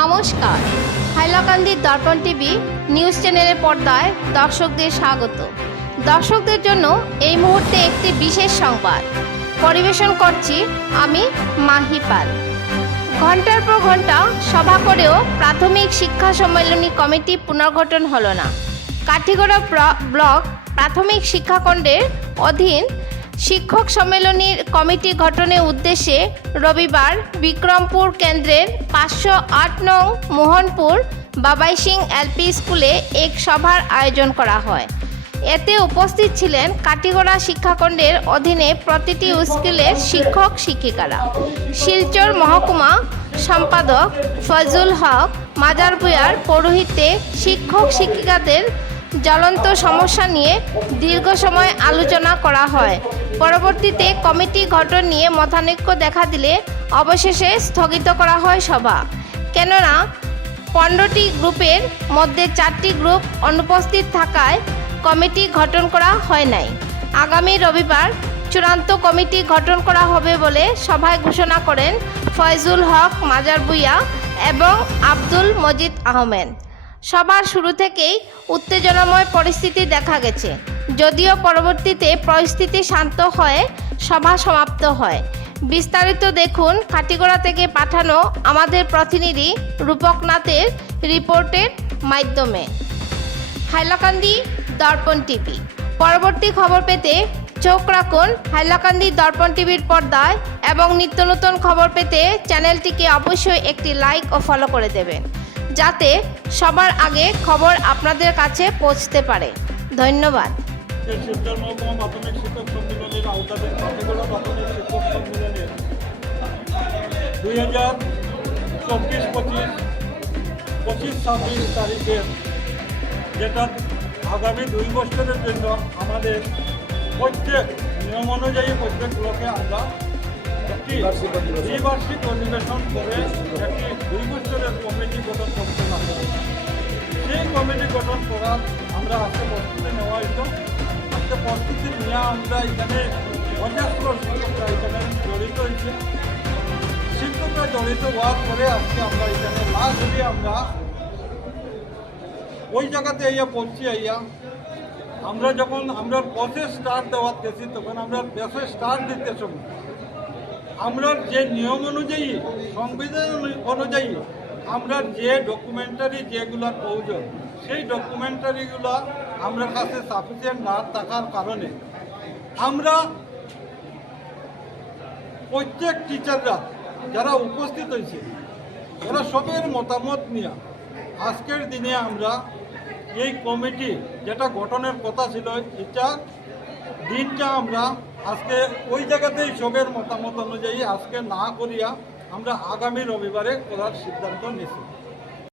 নমস্কার, হাইলাকান্দি দর্পণ TV news চ্যানেলের পর্দায় দর্শকদের স্বাগত। দর্শকদের জন্য এই মুহূর্তে একটি বিশেষ সংবাদ পরিবেশন করছি আমি মাহিপাল। ঘন্টার পর ঘন্টা সভা করেও প্রাথমিক শিক্ষা সম্মেলনী কমিটি পুনর্গঠন হলো না। কাঠিগড়া ব্লক প্রাথমিক শিক্ষাখণ্ডের অধীন শিক্ষক সম্মেলনীর কমিটি গঠনের উদ্দেশ্যে রবিবার বিক্রমপুর কেন্দ্রের 508 নং মোহনপুর বাবাই সিং এলপি স্কুলে এক সভার আয়োজন করা হয়। এতে উপস্থিত ছিলেন কাঠিগড়া শিক্ষাখণ্ডের অধীনে প্রতিটি স্কুলের শিক্ষক শিক্ষিকারা। শিলচর মহকুমা সম্পাদক ফজলুল হক মাজারভূঞার পৌরোহিত্যে শিক্ষক শিক্ষিকাদের জ্বলন্ত সমস্যা নিয়ে দীর্ঘ সময় আলোচনা করা হয়। পরবর্তীতে কমিটি গঠন নিয়ে মতানৈক্য দেখা দিলে অবশেষে স্থগিত করা হয় সভা। কেননা 15টি গ্রুপের মধ্যে 4টি গ্রুপ অনুপস্থিত থাকায় কমিটি গঠন করা হয় নাই। আগামী রবিবার চূড়ান্ত কমিটি গঠন করা হবে বলে সভায় ঘোষণা করেন ফয়জুল হক মাজারভূঞা এবং আব্দুল মজিদ আহমেদ। সভার শুরু থেকেই উত্তেজনাময় পরিস্থিতি দেখা গেছে, যদিও পরবর্তীতে পরিস্থিতি শান্ত হয়ে সভা সমাপ্ত হয়। বিস্তারিত দেখুন কাঠিগড়া থেকে পাঠানো আমাদের প্রতিনিধি রূপক নাথের রিপোর্টের মাধ্যমে। হাইলাকান্দি দর্পণ টিভি। পরবর্তী খবর পেতে চোখ রাখুন হাইলাকান্দি দর্পণ টিভির পর্দায় এবং নিত্য নতুন খবর পেতে চ্যানেলটিকে অবশ্যই একটি লাইক ও ফলো করে দেবেন, যাতে সবার আগে খবর আপনাদের কাছে পৌঁছতে পারে। ধন্যবাদ। শিলচর মহকুমা প্রাথমিক শিক্ষক সম্মেলনের আওতাধীন কাঠিগড়া প্রাথমিক শিক্ষক সম্মেলনের 2024-25 তারিখের যেটা আগামী 2 বছরের জন্য আমাদের প্রত্যেক নিয়ম অনুযায়ী প্রত্যেক ব্লকে আমরা একটি দ্বিবার্ষিক অধিবেশন করে একটি 2 বছরের কমিটি গঠন করতে হবে। সেই কমিটি গঠন করার আমরা আজকে প্রস্তুতি নেওয়া হইত। আজকে প্রস্তুতি নিয়ে আমরা এখানে অনেক শিক্ষকরা এখানে জড়িত হয়েছে। শিক্ষকরা জড়িত হওয়ার পরে আজকে আমরা এখানে না যদি আমরা ওই জায়গাতে আইয়া পৌঁছি আইয়া আমরা যখন আমরা প্রসেস স্টার্ট দেওয়ার গেছি তখন আমরা প্রসেস স্টার্ট দিতে সময় আমরা যে নিয়ম অনুযায়ী সংবিধান অনুযায়ী আমরা যে ডকুমেন্টারি যেগুলোর প্রয়োজন সেই ডকুমেন্টারিগুলো আমরা কাছে সাফিসিয়েন্ট না থাকার কারণে আমরা প্রত্যেক টিচাররা যারা উপস্থিত হয়েছে ওরা সবের মতামত নিয়ে আজকের দিনে আমরা এই কমিটি যেটা গঠনের কথা ছিল এটা দিনটা আমরা আজকে ওই জায়গাতেই সবের মতামত অনুযায়ী আজকে না করিয়া আমরা আগামী রবিবারে করার সিদ্ধান্ত নিয়েছি।